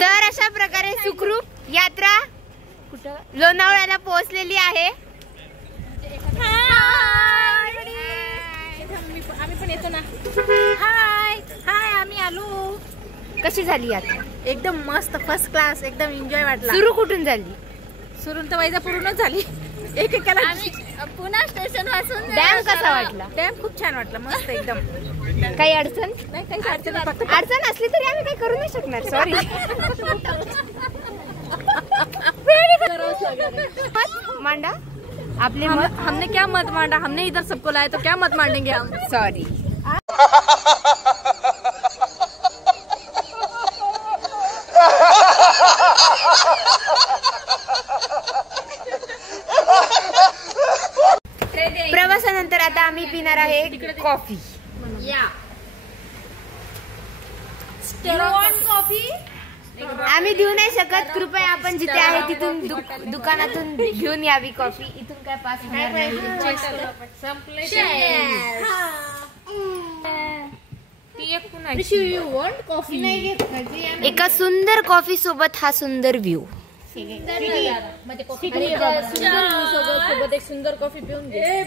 तर अशा प्रकारे सुखरूप यात्रा लोणावळ्याला पोहोचलेली आहे. आम्ही पण येतो ना. हाय हाय, आम्ही आलो. कशी झाली यात्रा? एकदम मस्त, फर्स्ट क्लास, एकदम एन्जॉय वाटला. सुरू कुठून झाली? सुरून तर वैजापूरहूनच झाली. एकेकाला आम्ही पुन्हा स्टेशन वाचून. डॅम कसा वाटला? डॅम खूप छान वाटला, मस्त एकदम. काही अडचण नाही, काही अडचण फक्त अडचण असली तरी आम्ही काही करू नाही शकणार. सॉरी. मांडा आपले मत. हमने क्या मत मांडा? हमने इधर सबको लाया तो क्या मत मांडेंगे हम? सॉरी. प्रवासानंतर आता आम्ही पिणार आहे कॉफी. कॉफी आम्ही देऊ नाही शकत. कृपया आपण जिथे आहे तिथून दुकानातून घेऊन यावी कॉफी. इथून काय पास होणार नाही. एका सुंदर कॉफी सोबत हा सुंदर व्ह्यू. सोबत एक सुंदर कॉफी पिऊन घे.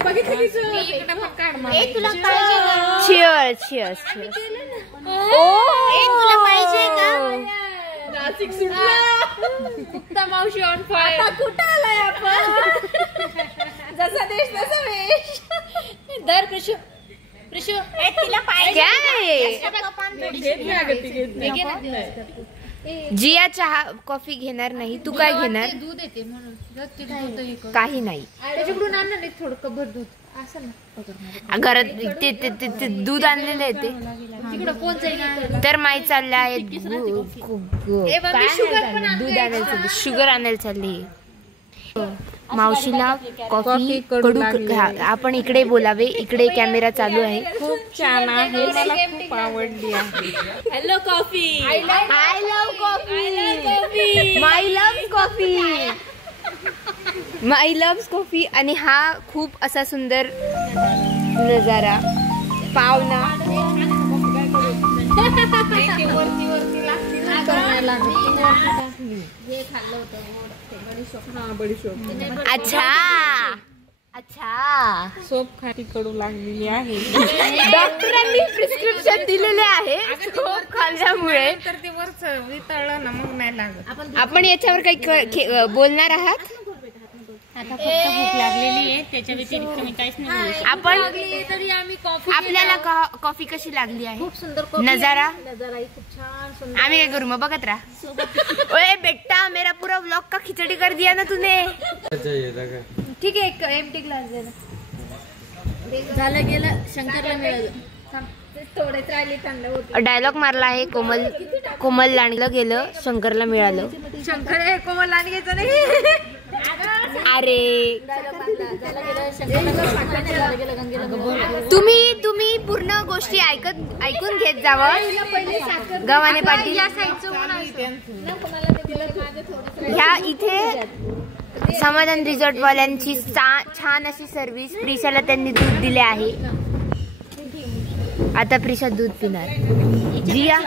तुला पाहिजे का? Cheers cheers cheers. तुला पाहिजे का? मावशी ऑन फायर. कुठं आलाय आपण? जसा देश तसा वेश. दर प्रिशू तिला पाहिजे. जिया चहा कॉफी घेणार नाही. तू काय घेणार? दूध येते म्हणून काही नाही. त्याच्याकडून आणलं नाही थोडं कभर दूध असं ना. घरात ते दूध आणलेलं आहे ते. कोण जाईल? तर माई चालले आहे दूध आणायला, शुगर आणायला चालली. मावशीला कॉफी कडू. आपण इकडे बोलावे. इकडे कॅमेरा चालू आहे. खूप छान आहे, मला खूप आवडली आहे. Hello coffee. I love coffee. My love coffee. My love coffee. आणि हा खूप असा सुंदर नजारा पावना. अच्छा अच्छा. सोप खाटी कडू लागलेली आहे. डॉक्टरांनी प्रिस्क्रिप्शन दिलेले आहे सोप खाल्ल्यामुळे. तर ते वरच वितळलं ना, मग नाही लागत. आपण याच्यावर काही बोलणार आहात? आता फक्त भूक लागलेली आहे, त्याच्या व्यतिरिक्त मी काहीच नाही बोलू शकत. आपण तरी आम्ही कॉफी. आपल्याला कॉफी कशी लागली आहे? खूप सुंदर नजारा. नजारा खूप छान सुंदर. आम्ही काय करू मग? बघत राहा. ओए बेटा, मेरा पूरा व्लॉग का खिचड़ी कर दिया ना तूने. ठीक आहे, एक एम्प्टी ग्लास दे ना. झालं गेलं. शंकरला मिळालं. थोडेच राहिले, थंड होते. डायलॉग मारला आहे. कोमल लांडलं गेलं, शंकरला मिळालं. शंकर हे कोमल लांड घ्यायचं नाही. अरे तुम्ही पूर्ण गोष्टी ऐकून घेत जावं. गव्हाणे पाटील ह्या इथे समाधान रिसॉर्ट वाल्यांची छान अशी सर्व्हिस. प्रिशाला त्यांनी दूध दिले आहे. आता प्रिशा दूध पिणार. जिया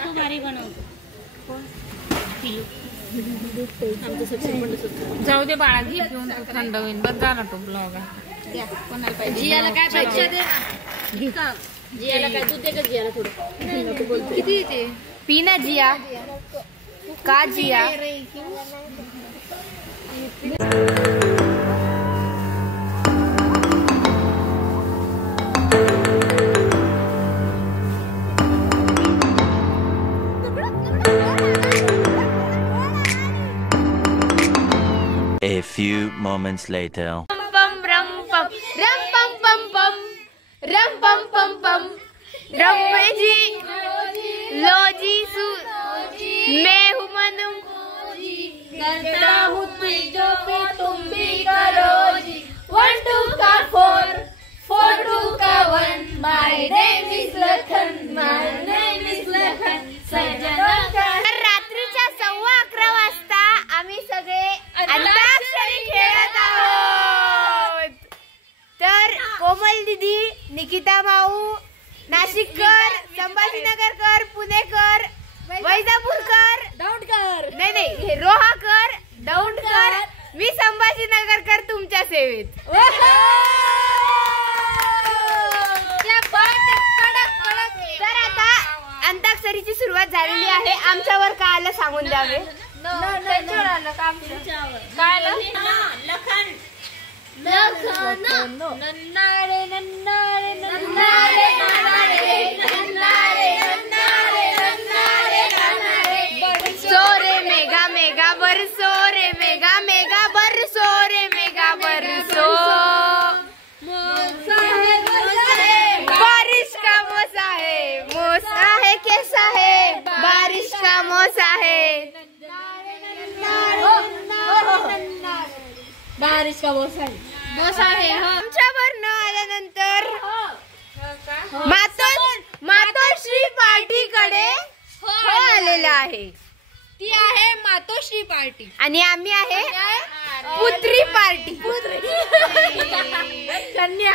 जाऊ दे बाळा, घे पिऊन, थंड होईल. बस झाला तो ब्लॉग. जियाला काय पाहिजे? जियाला काय दूध दे का? जियाला थोडं. किती येते? पी ना जिया. का जिया? A few moments later. ram pam pam pam ram pam pam pam रम्मे G low जी सु मैं हूँ मनु करता हूँ जो पे तुम भी करो जी 1 2 का 4 4 2 का 1 my name is Lakhan my name is Lakhan सजना का. रात्रीच्या 11:15 वाजता आम्ही सगळे अंताक्षरी खेळत आहोत. तर कोमल दीदी, निकिता माऊ, नाशिककर, संभाजीनगरकर, पुणेकर, वैजापूरकर, नाही रोहाकर दौंडकर मी संभाजीनगरकर तुमच्या सेवेत. तर आता अंताक्षरीची सुरुवात झालेली आहे. आमच्यावर काय आलं सांगून द्यावे. सोरे मेगा मेगा बरसो रे मेगा मेगा बरसो रे मेगा बरसो बारिश का मौसम है. मौसम है कैसा है बारिश का मौसम है. बारिश का मौसम आहे. आमच्यावर न आल्यानंतर मातोश्री पार्टीकडे आलेला आहे. ती आहे मातोश्री पार्टी आणि आम्ही आहे पुत्री पार्टी. कन्या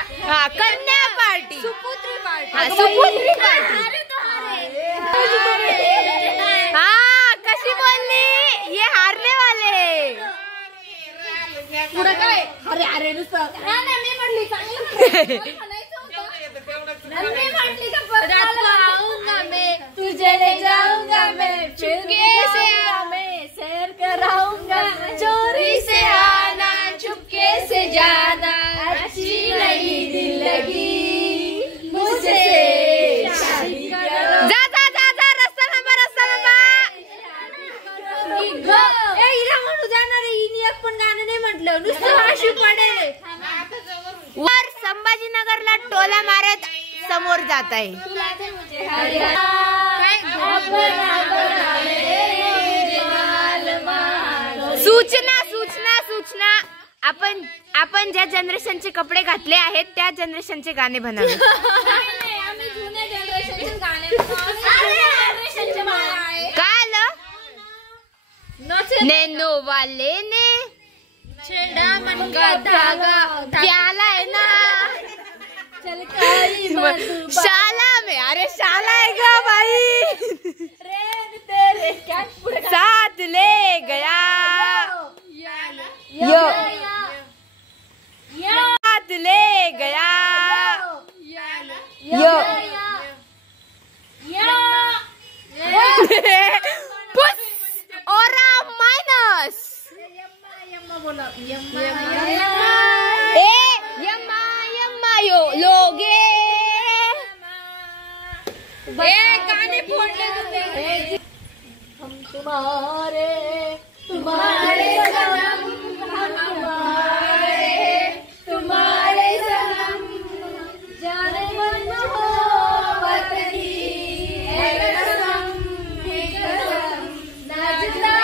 कन्या पार्टी. सुपुत्री पार्टी. हा सुपुत्री पार्टी. हाँ कशी बोलली ये हारने वाले. पुढे काय अरे अरे नुसतं मी म्हणली चांगलं मी म्हटली आऊंगा मैं तुझे ले जाऊंगा मैं चुपके से मैं सैर कराऊंगा चोरी से आना चुपके से जाना अच्छी लगी दिल लगी मुझसे शादी करो. जा जा जा जा रस्ता नंबर हिला म्हणू जाणार हिने एक पण गाणं नाही म्हटलं नुसतं अशी पडे. वर संभाजीनगरला टोला मारत समोर जात आहे. सूचना सूचना सूचना आपण ज्या जनरेशनचे कपडे घातले आहेत त्या जनरेशनचे गाणे बनावे. आम्ही जुन्या जनरेशनचे गाणे काय आलं नैनो वाले ने छेड़ा मन का धागा प्याला है ना शाला में. अरे शाला है गा भाई. तेरे क्या साथ ले गया यो साथ ले गया यो पुस और माइनस ए यम्मा यम्मा यो लोगे गाने फोड़ले हम तुम्हारे तुम्हारे सनम तुम्हारे सनम जाने मन हो वतनी है कसम नाचता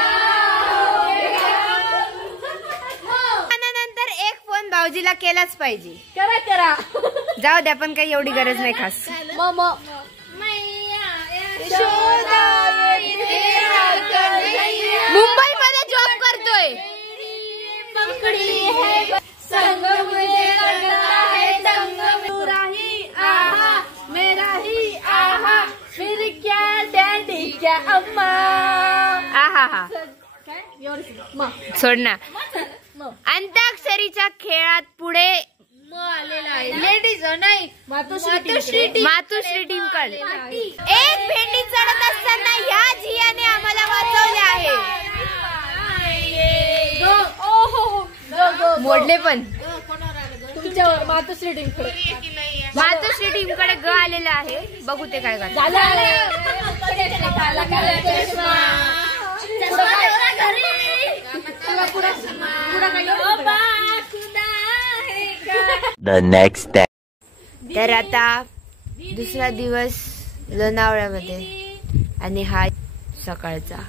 त्यानंतर एक फोन भाऊजीला केलाच पाहिजे. करा जाऊ द्या पण काही एवढी गरज नाही खास. मुंबई मध्ये जॉब करतोय. पकड़ी है संग मुझे लगता है संग मेरा ही आहा मेरा ही आहा फिर क्या डैडी क्या अम्मा. आहा हा सोड ना. अंताक्षरीच्या खेळात पुढे आलेला आहे लेडीज नाही मातोश्री टीम कडे एक भेंडी चढत असताना ह्या झियाने आम्हाला वाचवले आहे. मोडले पण तुमच्यावर मातोश्री टीम कडे ग आलेला आहे. बघू ते काय करतात. The next day. तर आता दुसरा दिवस लोणावळ्यामध्ये आणि हा सकाळचा.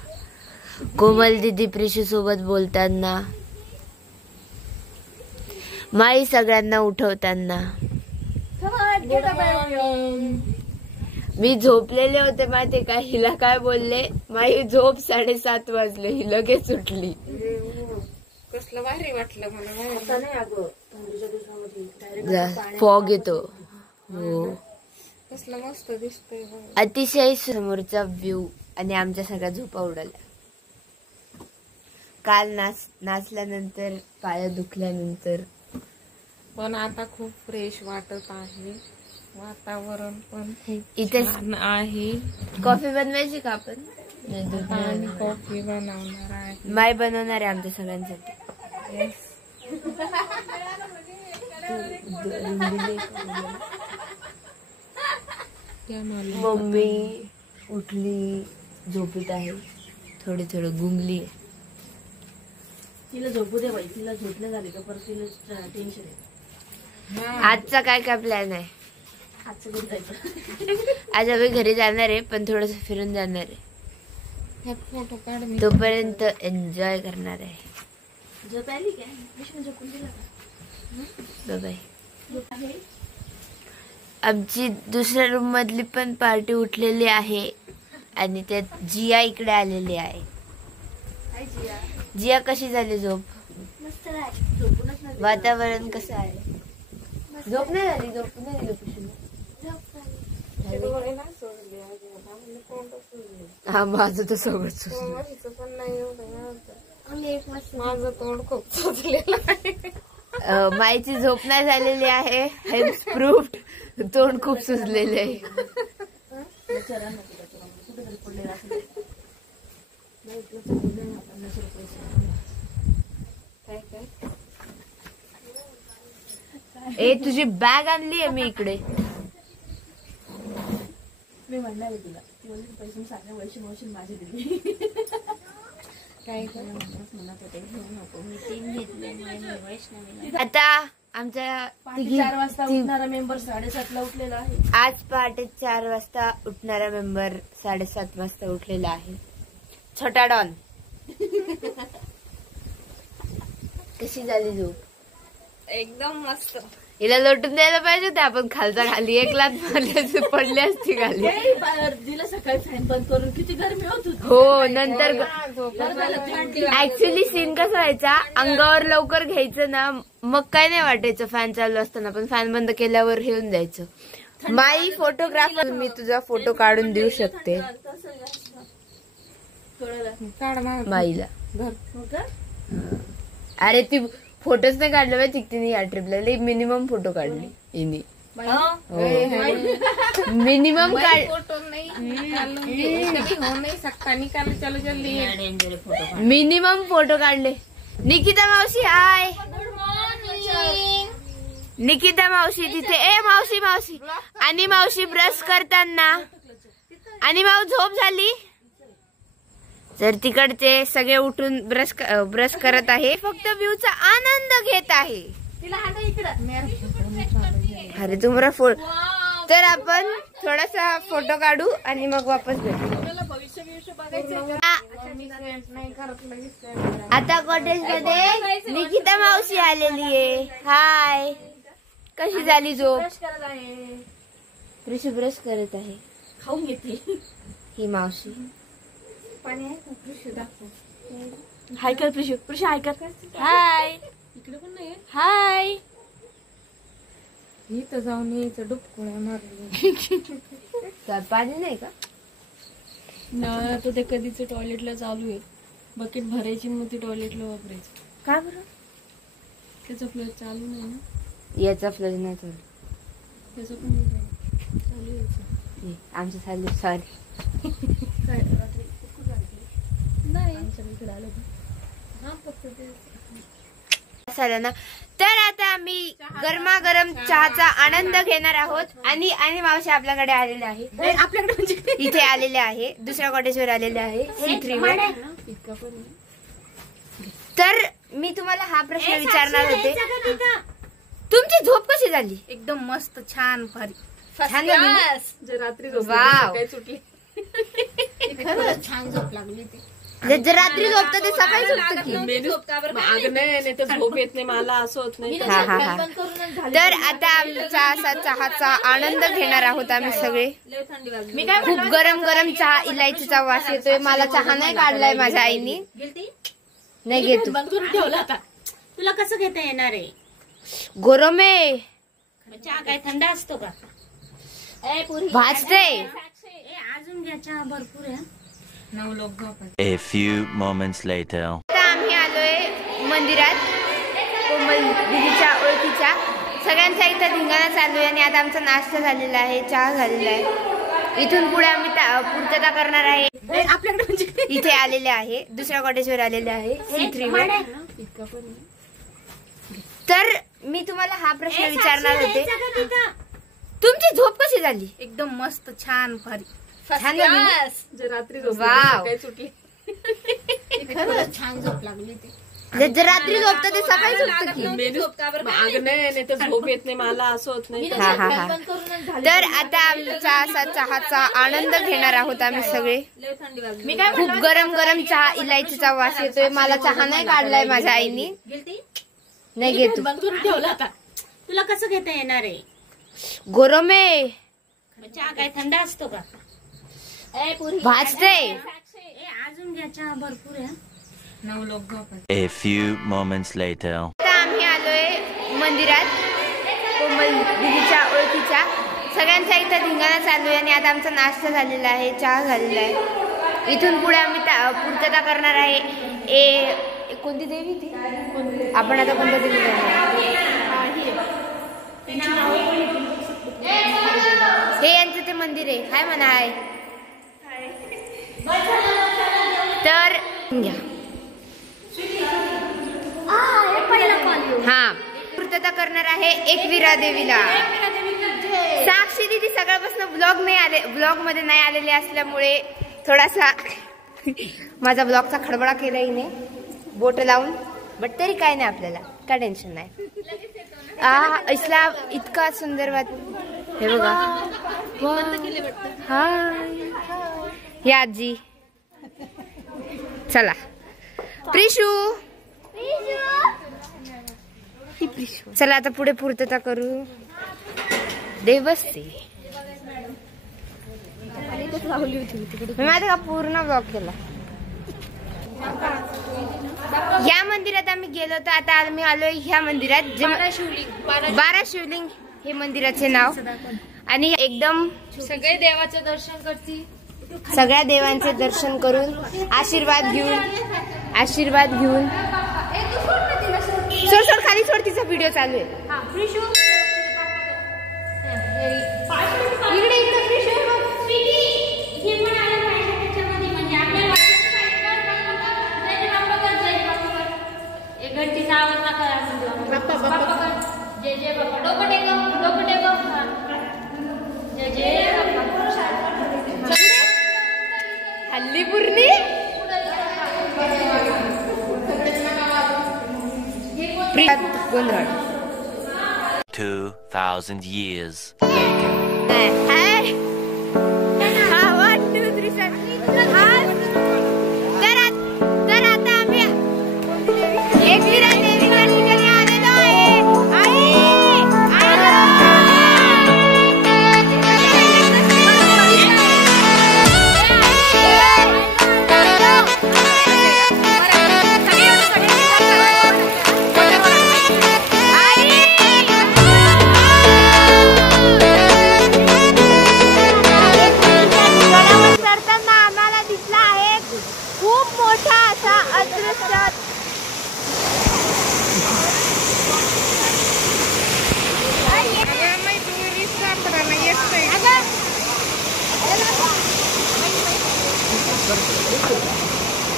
कोमल दीदी प्रिशू सोबत बोलताना माई सगळ्यांना उठवताना मी झोपलेले होते माहिती का. हिला काय बोलले माई झोप 7:30 वाजले. ही लगेच उठली. कसलं भारी वाटलं मला. फॉग येतो. हो कसलं मस्त दिसतंय. अतिशय समोरचा व्ह्यू आणि आमच्या सगळ्या झोपा उडाल्या. काल नाचल्यानंतर पाय दुखल्यानंतर पण आता खूप फ्रेश वाटत आहे. वातावरण पण खूप इथे छान आहे. कॉफी बनवायची का आपण? आणि कॉफी बनवणार आहे. माय बनवणार आहे आमच्या सगळ्यांसाठी. मम्मी उठली, झोपीत आहे, थोडी गुंगली आहे. तिला झोपू दे बाई, तिला झोपलं झाले का परत तिला टेन्शन आहे. आजचा काय प्लॅन आहे? आजचं घरी जायचं. आज आम्ही घरी जाणार आहे, पण थोडस फिरून जाणार आहे. फोटो काढ. तोपर्यंत एन्जॉय करणार आहे. झोप आली काय? विष्णू झोपून दिला का? बाय. आमची दुसऱ्या रूम मधली पण पार्टी उठलेली आहे आणि त्यात जिया इकडे आलेली आहे. जिया कशी झाली झोप? मस्त आहे. झोपूनच नाही. वातावरण कसं आहे? झोप नाही झाली? झोप नाही झाली? हा, माझं तर सगळं माझं तोंड खूप सुजलेलं आहे. माईची झोप नाही झालेली आहे. Health proof. तोंड खूप सुजलेले आहे. ए, तुझी बॅग आणली आहे मी इकडे. मी म्हणणार आहे तुला, पैसे सांगा वैशी मावशी माझी दिली. काय म्हणत होते, घेऊ नको, मी 3 घेतले वैष्णवीला. आता आमच्या 4 वाजता उठणारा मेंबर 7:30ला उठलेला आहे. आज पहाटे 4 वाजता उठणारा मेंबर 7:30 वाजता उठलेला आहे. छोटा डॉन. कशी झाली झोप? एकदम मस्त. हिला लोटून द्यायला पाहिजे होते आपण खालचा खाली. 1 लाख मारल्याची पडली असती खाली. दिलं सकाळी फॅन बंद करून, किती गरमी होत होती. हो, नंतर ऍक्च्युली सीन कसा व्हायचा, अंगावर लवकर घ्यायचं ना, मग काय नाही वाटायचं फॅन चालू असताना, पण फॅन बंद केल्यावर घेऊन जायचं. माई फोटोग्राफर, मी तुझा फोटो काढून देऊ शकते माईला. अरे ती फोटोच नाही काढले माहिती तिने या ट्रिपला. मिनिमम फोटो काढले हिने. मिनिमम फोटो नाही हो नाही सकता. निकाल चलो जल्दी. मिनिमम फोटो काढले. निकिता मावशी हाय. निकिता मावशी तिथे. ए मावशी मावशी. आणि मावशी ब्रश करताना. आणि माऊ झोप झाली. तर तिकडचे सगळे उठून ब्रश करत आहे, फक्त व्ह्यूचा आनंद घेत आहे. अरे तुम्हाला तर आपण थोडासा फोटो काढू आणि मग वापस भेटू. आता कॉटेज मध्ये निकिता मावशी आलेली आहे. हाय, कशी झाली झोप? प्रिशू ब्रश करत आहे. खाऊन घेते ही मावशी. पाणी आहे का? प्रिशू दाखव. हाय कर प्रिशू. प्रिशू हाय कर. हाय. इकडे पण नाही. हाय. इथं जाऊन यायचं, डुबकुळ्या मारली. काय पाणी नाही का? ना, तो ते कधीच टॉयलेटला चालू आहे. बकेट भरायची मग ती टॉयलेटला वापरायची. का बरं? त्याचा फ्लश चालू नाही ना. याचा फ्लश नाही चालू. त्याचं पण चालू आहे. आमचं चालू. सॉरी. काय रात्री कुठं झाली? नाही, आमच्या इकडे आलो. हा, फक्त ते झालं ना. तर आता आम्ही गरमागरम चहाचा आनंद घेणार आहोत. आणि मावशी आपल्याकडे आलेले आहे. आपल्याकडे म्हणजे इथे आलेले आहे, दुसऱ्या कॉटेजवर आलेले आहे, C3 वर. इतका पण. तर मी तुम्हाला हा प्रश्न विचारणार होते, तुमची झोप कशी झाली? एकदम मस्त, छान, भारी. छान झाली ना? जे रात्री वाव. काय सुटली. खरंच छान झोप लागली ती. जर रात्री झोपतं ते सकाळी झोपतं की. अगं नाही तर झोप येत नाही मला, असं होत नाही. तर आता आमचा असा चहाचा आनंद घेणार आहोत आम्ही सगळे. खूप गरम गरम चहा, इलायचीचा वास येतोय. मला चहा नाही काढलाय माझ्या आईनी. नाही घेतो. ठेवला आता. तुला कसं घेता येणार आहे? गरम आहे. चहा काय थंड असतो का? भाजते. अजून घ्या, चहा भरपूर आहे. 9 लोक झोप. A few moments later. आता आम्ही मंदिरात कोमल दिदीच्या ओळखीच्या. सगळ्यांचा इथं धिंगाणा चालू आहे आणि आता आमचा नाश्ता झालेला आहे, चहा झालेला आहे. इथून पुढे आम्ही पूर्तता करणार आहे. आपल्याकडे इथे आलेले आहे, दुसऱ्या कॉटेजवर आलेले आहे C3 वर. तर मी तुम्हाला हा प्रश्न विचारणार होते, तुमची झोप कशी झाली? एकदम मस्त, छान, भारी, छान झाली. रात्री वाव. सुटली. खरंच छान झोप लागली ते. जर रात्री झोपतं ते सकाळी झोपतं की. नाही तर झोप येत नाही मला, असं होत नाही. तर आता आमचा असा चहाचा आनंद घेणार आहोत आम्ही सगळे. खूप गरम गरम चहा, इलायचीचा वास येतोय. मला चहा नाही काढलाय माझ्या आईनी. नाही घेतो. ठेवला आता तुला कसं घेता येणार आहे? गरम आहे. चहा काय थंड असतो का? भाजते. अजून घ्या, चहा भरपूर आहे. 9 लोक. A few moments later. आता आम्ही आलोय मंदिरात कोमल दिदीच्या ओळखीच्या. सगळ्यांचा इथं धिंगाणा चालू आहे आणि आता आमचा नाश्ता झालेला आहे, चहा झालेला आहे. इथून पुढे आम्ही पूर्तता करणार आहे. कोणती देवी ती? आपण आता कोणत्या देवी जाणार? हे यांचं ते मंदिर आहे, काय म्हणा आहे. तर घ्या. हा, पूर्तता करणार आहे एकविरा देवीला. साक्षी दीदी सगळ्यापासून ब्लॉग मध्ये नाही आलेले असल्यामुळे थोडासा माझा ब्लॉगचा खडबडा केला हिने बोट लावून. बट तरी काय नाही, आपल्याला काय टेन्शन नाही. इसला इतका सुंदर हे बघा. हाय या आजी. चला प्रिशू, चला आता पुढे पूर्तता करू. देव बसते. मी माझा का पूर्ण ब्लॉग केला. या मंदिरात आम्ही गेलो तर आता आम्ही आलोय ह्या मंदिरात, जे 12 शिवलिंग हे मंदिराचे नाव. आणि एकदम सगळे देवाचे दर्शन करतील, सगळ्या देवांचे दर्शन करून आशीर्वाद घेऊन सोड खाली सोड, तिचा व्हिडिओ चालू आहे. घंटीचा आवाज नका. जय जय बाप्पा. डोकं टेकव. जय जय हल्ली पूर्णी गोंधळ. 2000 years later. तर आता आम्ही एकविरा देवीच्या ठिकाणी आलेलो आहे.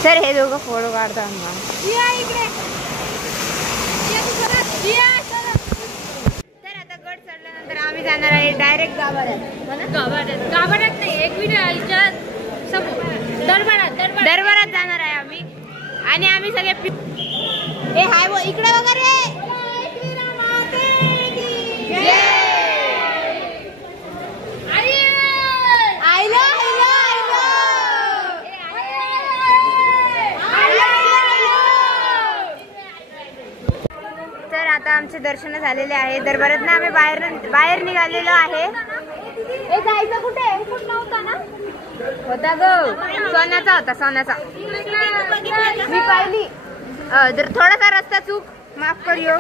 तर हे दोघं फोटो काढतात ना. तर आता गड चढल्यानंतर आम्ही जाणार आहे डायरेक्ट गाभाऱ्यात नाही, एकविरा दरबारात जाणार आहे आम्ही. आणि आम्ही सगळे हे हाय वो इकडे वगैरे आमचे दर्शन झालेले आहे. दरबारात आम्ही बाहेर निघालेलो आहे. हे जायचं कुठे? नव्हता ना, होता ग, सोन्याचा होता, सोन्याचा. मी पाहिली. जर थोडासा रस्ता चूक माफ करियो.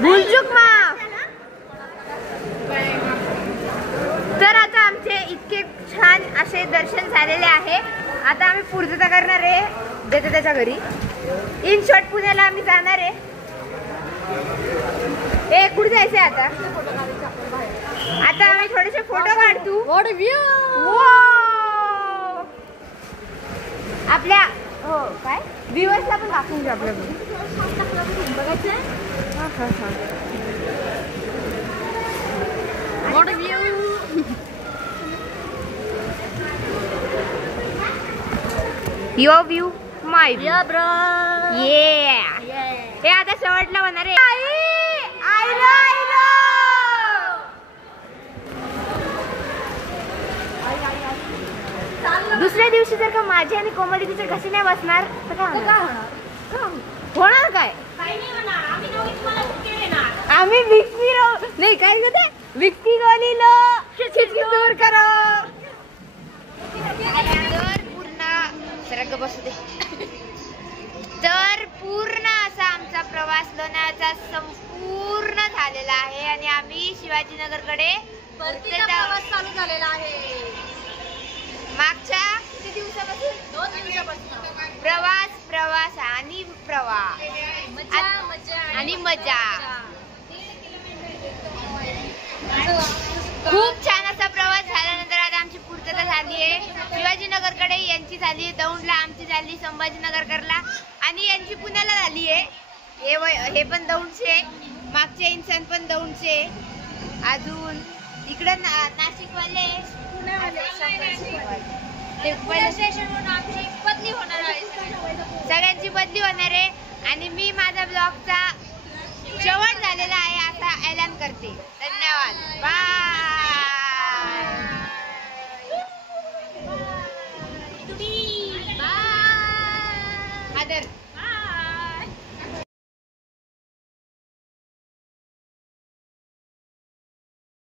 भूलचूक माफ. तर आता आमचे इतके छान असे दर्शन झालेले आहे. आता आम्ही पूर्तता करणार आहे देते त्याच्या घरी. इन शॉर्ट पुण्याला आम्ही जाणार आहे. ए कुठे जायचंय आता? आता आम्ही थोडेसे फोटो काढतो. आपल्या हो काय व्ह्युअर्सला पण दाखवून घ्या आपल्या बघायचं. युअर व्ह्यू माय व्ह्यू ये. हे आता शेवटला होणार आहे. दुसऱ्या दिवशी जर का माझी आणि कोमली तिच्या घशी नाही बसणार तर काय होणार? काय आम्ही विक्की नाही काय करते विक्की गलीलो खिडकी दूर करो. पूर्ण बसू दे. तर पूर्ण असा आमचा प्रवास लोणावळ्याचा संपूर्ण झालेला आहे आणि आम्ही शिवाजीनगरकडे चालू झालेला आहे. मागच्या किती दिवसापासून? 2 दिवसापासून प्रवास आणि प्रवास आणि मजा. खूप छान असा प्रवास झाल्यानंतर आता आमची पूर्तता झाली आहे. शिवाजीनगरकडे यांची झाली आहे, दौंडला आमची झाली, संभाजीनगरला आणि यांची पुण्याला झाली आहे. हे पण दौंडचे, मागचे इन्सान पण दौंडचे. अजून इकडं नाशिकवाले बदली होणार आहे. सगळ्यांची बदली होणार आहे आणि मी माझा ब्लॉगचा शेवट झालेला आहे आता ऐलान करते. धन्यवाद. बाय.